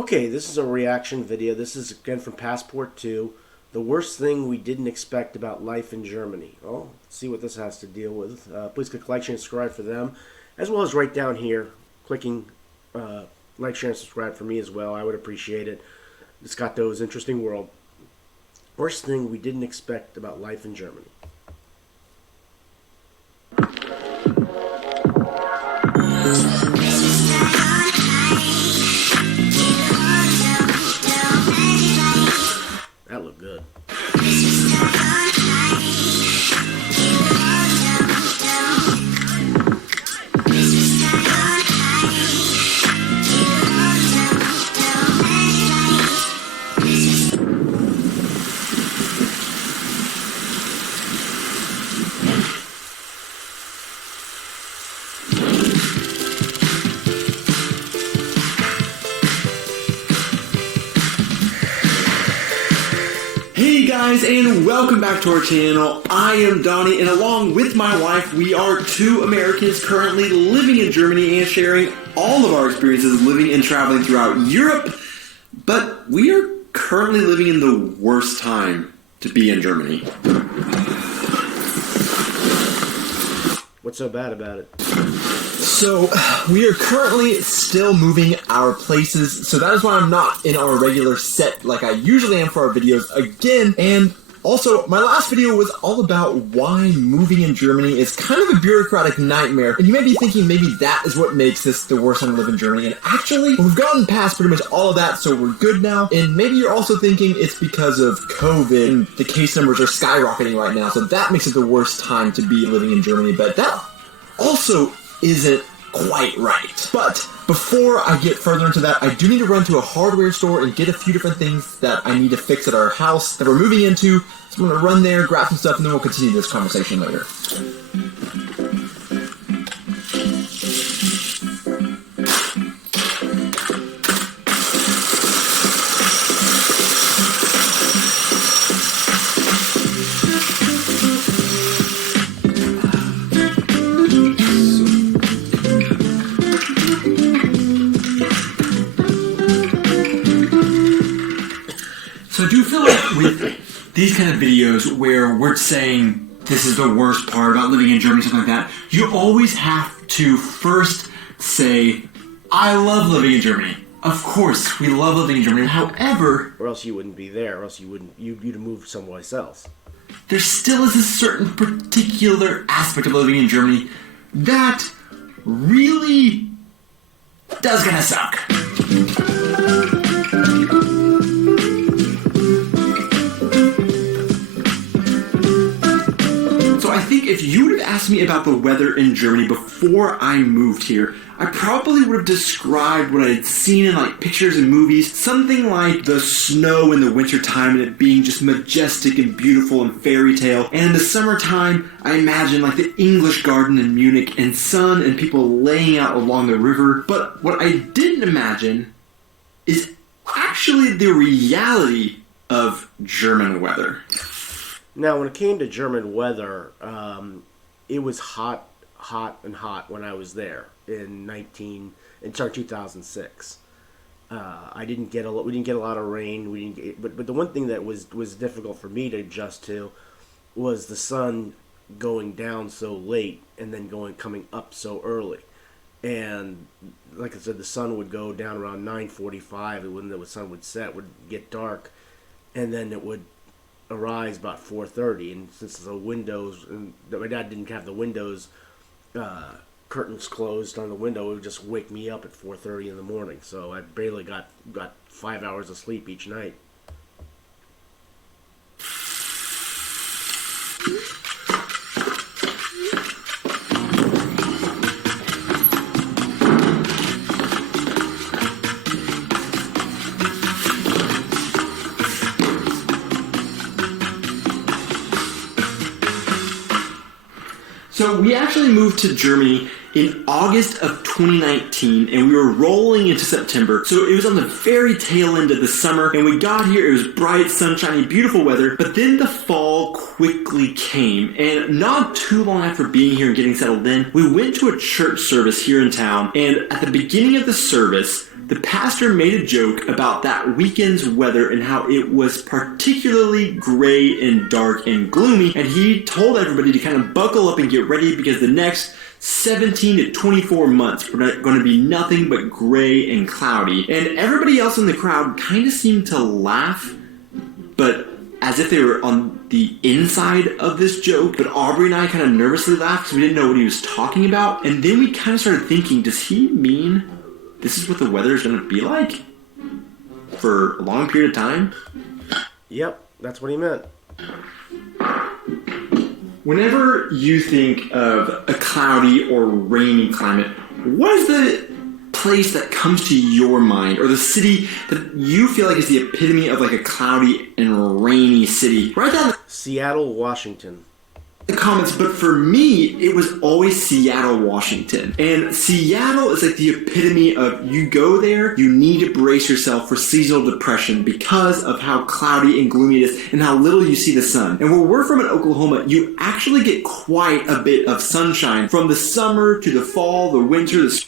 Okay, this is a reaction video. This is again from Passport 2. The worst thing we didn't expect about life in Germany. Oh, let's see what this has to deal with. Please click like, share, and subscribe for them, as well as right down here, clicking like, share, and subscribe for me as well. I would appreciate it. It's got those interesting world. Worst thing we didn't expect about life in Germany. That looked good. Hey guys, and welcome back to our channel. I am Donnie, and along with my wife, we are two Americans currently living in Germany and sharing all of our experiences living and traveling throughout Europe. But we are currently living in the worst time to be in Germany. What's so bad about it? So, we are currently still moving our places, so that is why I'm not in our regular set like I usually am for our videos again. And also, my last video was all about why moving in Germany is kind of a bureaucratic nightmare. And you may be thinking maybe that is what makes this the worst time to live in Germany. And actually, we've gotten past pretty much all of that, so we're good now. And maybe you're also thinking it's because of COVID and the case numbers are skyrocketing right now, so that makes it the worst time to be living in Germany. But that also isn't quite right. But before I get further into that, I do need to run to a hardware store and get a few different things that I need to fix at our house that we're moving into. So I'm going to run there, grab some stuff, and then we'll continue this conversation later. So I do feel like with these kind of videos where we're saying this is the worst part about living in Germany, something like that, you always have to first say, I love living in Germany. Of course, we love living in Germany. However, Or else you wouldn't be there, or else you'd have moved someplace else. there still is a certain particular aspect of living in Germany that really does kind of suck. So I think if you would have asked me about the weather in Germany before I moved here, I probably would have described what I had seen in like pictures and movies, something like the snow in the wintertime and it being just majestic and beautiful and fairy tale. And in the summertime, I imagine like the English garden in Munich and sun and people laying out along the river. But what I didn't imagine is actually the reality of German weather. Now, when it came to German weather, it was hot when I was there in 2006. We didn't get a lot of rain. But the one thing that was difficult for me to adjust to was the sun going down so late and then coming up so early. And like I said, the sun would go down around 9:45, and when the sun would set, it would get dark, and then it would arise about 4:30. And since the windows, and my dad didn't have the windows curtains closed on the window, it would just wake me up at 4:30 in the morning. So I barely got 5 hours of sleep each night. So we actually moved to Germany in August of 2019, and we were rolling into September. So it was on the very tail end of the summer, and we got here, it was bright, sunshiny, beautiful weather, but then the fall quickly came, and not too long after being here and getting settled in, we went to a church service here in town, and at the beginning of the service, the pastor made a joke about that weekend's weather and how it was particularly gray and dark and gloomy, and he told everybody to kind of buckle up and get ready because the next 17 to 24 months were going to be nothing but gray and cloudy. And everybody else in the crowd kind of seemed to laugh, but as if they were on the inside of this joke. But Aubrey and I kind of nervously laughed because we didn't know what he was talking about. And then we kind of started thinking, does he mean this is what the weather is going to be like for a long period of time? Yep, that's what he meant. Whenever you think of a cloudy or rainy climate, what is the place that comes to your mind, or the city that you feel like is the epitome of like a cloudy and rainy city? Write down Seattle, Washington. the comments, but for me, it was always Seattle, Washington. And Seattle is like the epitome of, you go there, you need to brace yourself for seasonal depression because of how cloudy and gloomy it is and how little you see the sun. And where we're from in Oklahoma, you actually get quite a bit of sunshine from the summer to the fall, the winter, the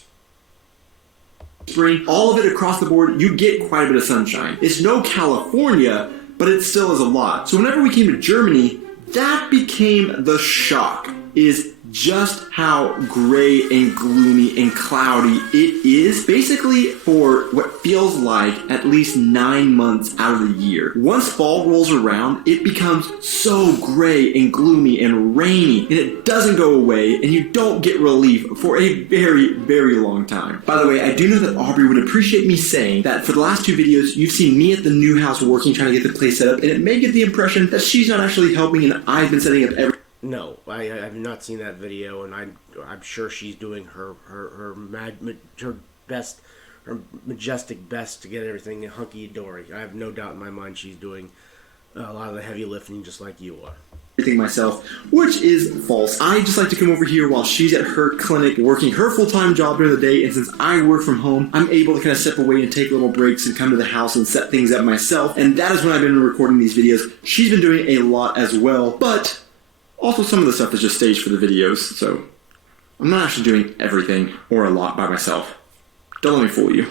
spring, all of it across the board. You get quite a bit of sunshine. It's no California, but it still is a lot. So whenever we came to Germany, that became the shock, is just how gray and gloomy and cloudy it is, basically for what feels like at least 9 months out of the year. Once fall rolls around, it becomes so gray and gloomy and rainy, and it doesn't go away, and you don't get relief for a very, very long time. By the way, I do know that Aubrey would appreciate me saying that for the last 2 videos, you've seen me at the new house working, trying to get the place set up, and it may give the impression that she's not actually helping and I've been setting up everything. No, I have not seen that video, and I'm sure she's doing her best, her majestic best to get everything hunky dory. I have no doubt in my mind she's doing a lot of the heavy lifting, just like you are. Everything myself, which is false. I just like to come over here while she's at her clinic working her full-time job during the day, and since I work from home, I'm able to kind of step away and take little breaks and come to the house and set things up myself, and that is when I've been recording these videos. She's been doing a lot as well, but also some of the stuff is just staged for the videos, so I'm not actually doing everything or a lot by myself. Don't let me fool you.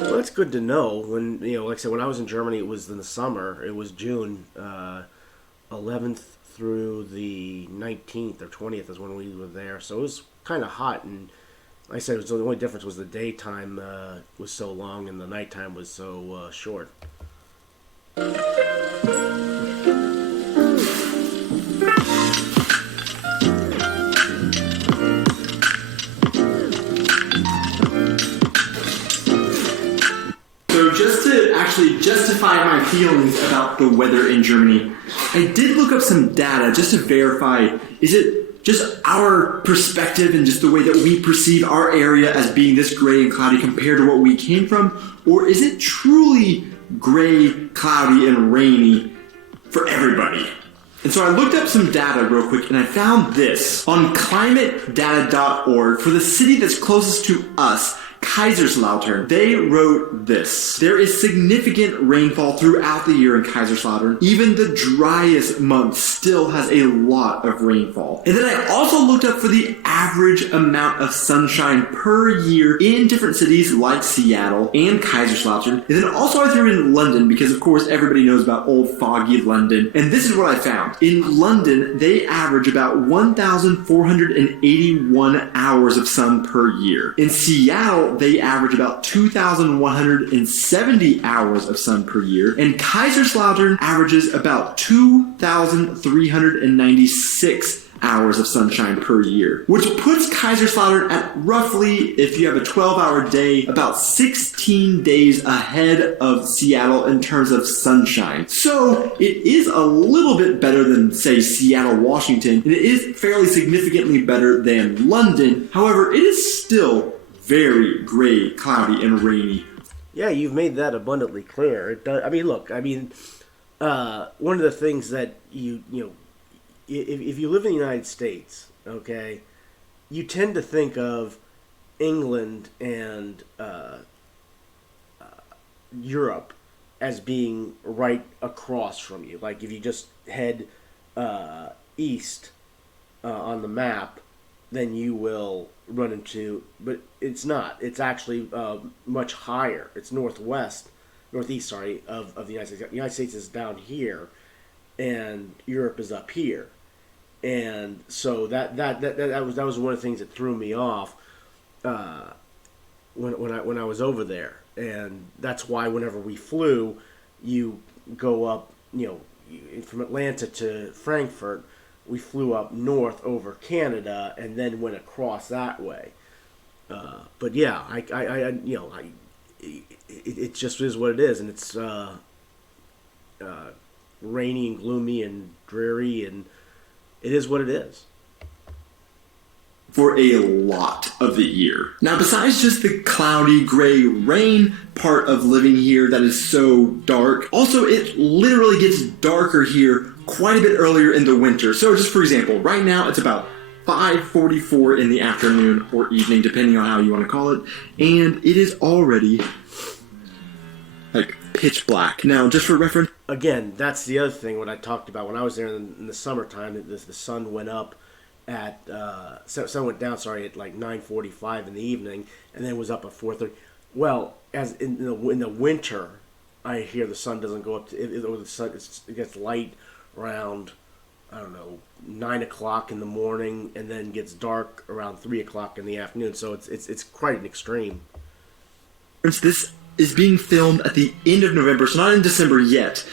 Well, that's good to know. When, you know, like I said, when I was in Germany, it was in the summer. It was June 11th through the 19th or 20th is when we were there. So it was kind of hot, and like I said, it was, the only difference was the daytime was so long and the nighttime was so short. So just to actually justify my feelings about the weather in Germany, I did look up some data just to verify, is it just our perspective and just the way that we perceive our area as being this gray and cloudy compared to what we came from? Or is it truly gray, cloudy, and rainy for everybody? And so I looked up some data real quick, and I found this on climatedata.org for the city that's closest to us, Kaiserslautern. They wrote this: there is significant rainfall throughout the year in Kaiserslautern. Even the driest month still has a lot of rainfall. And then I also looked up for the average amount of sunshine per year in different cities like Seattle and Kaiserslautern. And then also I threw in London because, of course, everybody knows about old foggy London. And this is what I found. In London, they average about 1,481 hours of sun per year. In Seattle, they average about 2,170 hours of sun per year, and Kaiserslautern averages about 2,396 hours of sunshine per year, which puts Kaiserslautern at roughly, if you have a 12-hour day, about 16 days ahead of Seattle in terms of sunshine. So it is a little bit better than, say, Seattle, Washington, and it is fairly significantly better than London. However, it is still very gray, cloudy, and rainy. Yeah, you've made that abundantly clear. It does, I mean, look, I mean, one of the things that you know, if you live in the United States, okay, you tend to think of England and Europe as being right across from you. Like if you just head northeast on the map, then you will run into. But it's not. It's actually much higher. It's northeast. Sorry, of the United States. The United States is down here, and Europe is up here, and so that was one of the things that threw me off when I was over there, and that's why whenever we flew, you go up, from Atlanta to Frankfurt, we flew up north over Canada and then went across that way. But yeah, it just is what it is, and it's rainy and gloomy and dreary, and it is what it is. For a lot of the year. Now, besides just the cloudy, gray, rain part of living here that is so dark, also it literally gets darker here quite a bit earlier in the winter. So just for example, right now it's about 5:44 in the afternoon or evening, depending on how you want to call it, and it is already like pitch black. Now, just for reference, again, that's the other thing. What I talked about when I was there in the summertime, the sun went up at sun went down. Sorry, at like 9:45 in the evening, and then was up at 4:30. Well, as in the winter, I hear the sun doesn't go up to it gets light around, I don't know, 9 o'clock in the morning, and then gets dark around 3 o'clock in the afternoon. So it's quite an extreme. this is being filmed at the end of November, so not in December yet.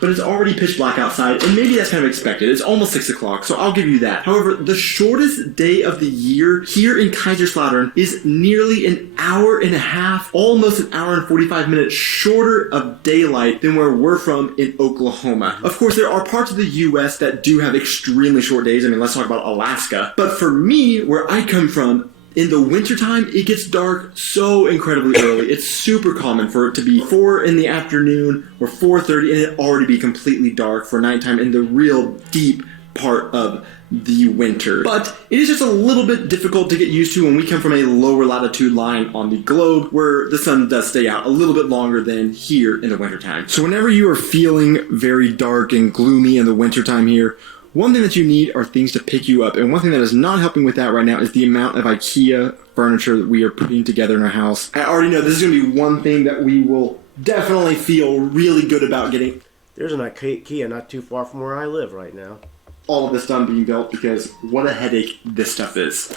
But it's already pitch black outside, and maybe that's kind of expected. It's almost 6 o'clock, so I'll give you that. However, the shortest day of the year here in Kaiserslautern is nearly an hour and a half, almost an hour and 45 minutes shorter of daylight than where we're from in Oklahoma. Of course, there are parts of the U.S. that do have extremely short days. I mean, let's talk about Alaska. But for me, where I come from, in the wintertime, it gets dark so incredibly early. It's super common for it to be 4 in the afternoon or 4:30 and it already be completely dark for nighttime in the real deep part of the winter. But it is just a little bit difficult to get used to when we come from a lower latitude line on the globe where the sun does stay out a little bit longer than here in the wintertime. So whenever you are feeling very dark and gloomy in the wintertime here, one thing that you need are things to pick you up, and one thing that is not helping with that right now is the amount of IKEA furniture that we are putting together in our house. I already know this is going to be one thing that we will definitely feel really good about getting. There's an IKEA not too far from where I live right now. All of this done being built, because what a headache this stuff is.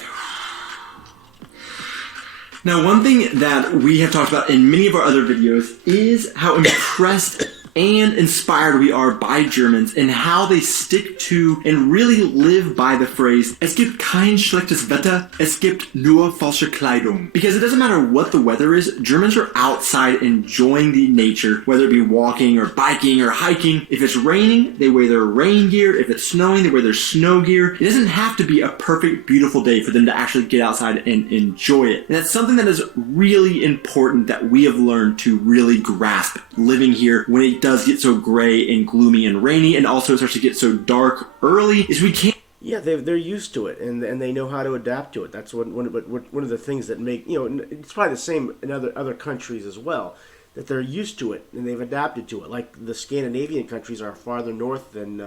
Now, one thing that we have talked about in many of our other videos is how impressed and inspired we are by Germans and how they stick to and really live by the phrase, es gibt kein schlechtes Wetter, es gibt nur falsche Kleidung. Because it doesn't matter what the weather is, Germans are outside enjoying the nature, whether it be walking or biking or hiking. If it's raining, they wear their rain gear. If it's snowing, they wear their snow gear. It doesn't have to be a perfect, beautiful day for them to actually get outside and enjoy it. And that's something that is really important that we have learned to really grasp living here when it does get so gray and gloomy and rainy, and also it starts to get so dark early, is we can't. Yeah, they're used to it, and they know how to adapt to it. That's one of the things that make, it's probably the same in other countries as well, that they're used to it and they've adapted to it. Like the Scandinavian countries are farther north than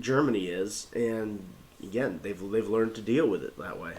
Germany is, and again, they've learned to deal with it that way.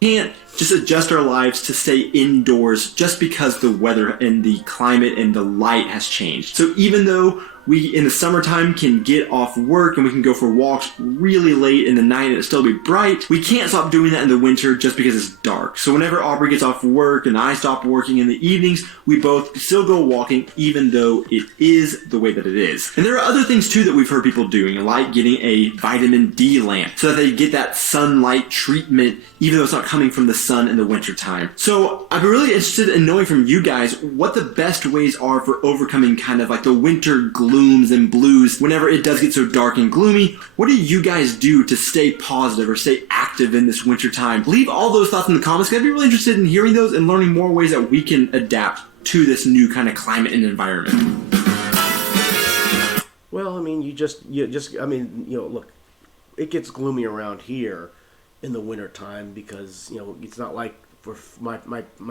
Can't just adjust our lives to stay indoors just because the weather and the climate and the light has changed. So even though we in the summertime can get off work and we can go for walks really late in the night and it'll still be bright, we can't stop doing that in the winter just because it's dark. So whenever Aubrey gets off work and I stop working in the evenings, we both still go walking even though it is the way that it is. And there are other things too that we've heard people doing, like getting a vitamin D lamp so that they get that sunlight treatment even though it's not coming from the sun in the wintertime. So I'd be really interested in knowing from you guys what the best ways are for overcoming kind of like the winter glooms and blues whenever it does get so dark and gloomy. What do you guys do to stay positive or stay active in this winter time? Leave all those thoughts in the comments, because I'd be really interested in hearing those and learning more ways that we can adapt to this new kind of climate and environment. Well, I mean, look, it gets gloomy around here in the wintertime because, it's not like for my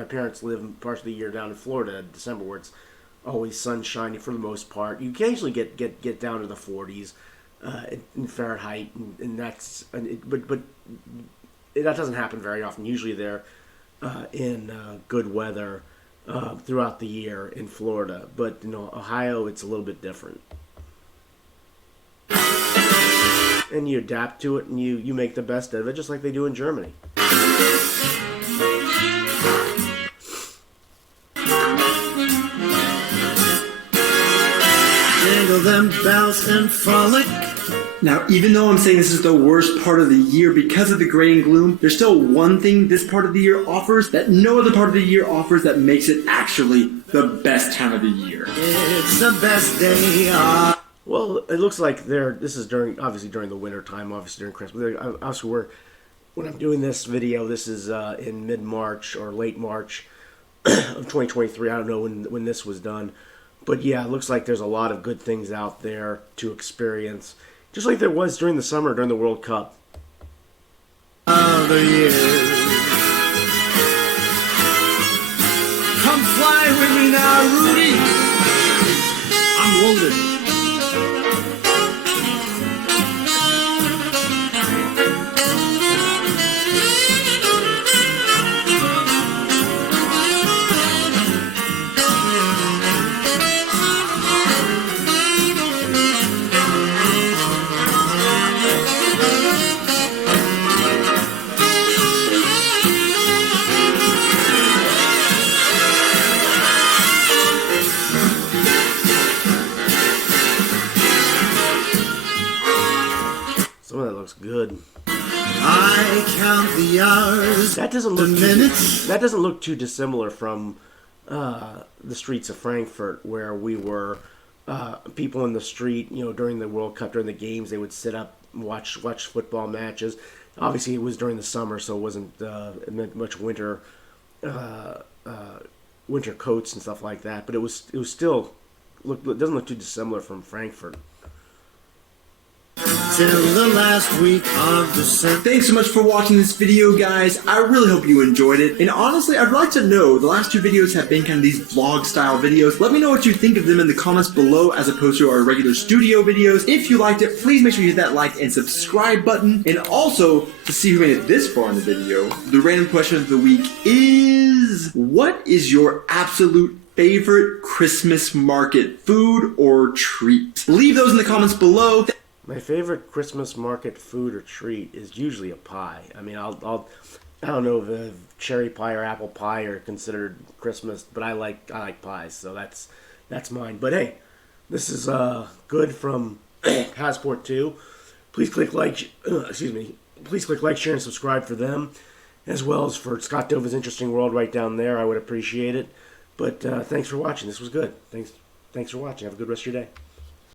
parents live parts of the year down in Florida, December, where it's always sunshiny for the most part. You occasionally get down to the 40s in Fahrenheit, and that's but that doesn't happen very often. Usually they're in good weather throughout the year in Florida, but Ohio, it's a little bit different. And you adapt to it, and you make the best of it, just like they do in Germany. Jingle them bells and frolic. Now, even though I'm saying this is the worst part of the year because of the gray and gloom, there's still one thing this part of the year offers that no other part of the year offers that makes it actually the best time of the year. It's the best day of... Well, it looks like this is obviously during the winter time, obviously during Christmas. Also, when I'm doing this video, this is in mid-March or late March of 2023. I don't know when this was done. But yeah, it looks like there's a lot of good things out there to experience. Just like there was during the summer, during the World Cup. The year. Come fly with me now, Rudy. I'm loaded. Some of that looks good. I count the hours, That doesn't the look minutes. that doesn't look too dissimilar from the streets of Frankfurt, where we were people in the street. During the World Cup, during the games, they would sit up and watch football matches. Obviously, it was during the summer, so it wasn't much winter coats and stuff like that. But it was still it doesn't look too dissimilar from Frankfurt. Till the last week of December. Thanks so much for watching this video, guys. I really hope you enjoyed it. And honestly, I'd like to know, the last two videos have been kind of these vlog-style videos. Let me know what you think of them in the comments below as opposed to our regular studio videos. If you liked it, please make sure you hit that like and subscribe button. And also, to see who made it this far in the video, the random question of the week is, what is your absolute favorite Christmas market food or treat? Leave those in the comments below. My favorite Christmas market food or treat is usually a pie. I mean, I don't know if cherry pie or apple pie are considered Christmas, but I like pies, so that's mine. But hey, this is good from Passport 2. Please click like, Please click like, share, and subscribe for them, as well as for Scott Dova's Interesting World right down there. I would appreciate it. But thanks for watching. This was good. Thanks for watching. Have a good rest of your day.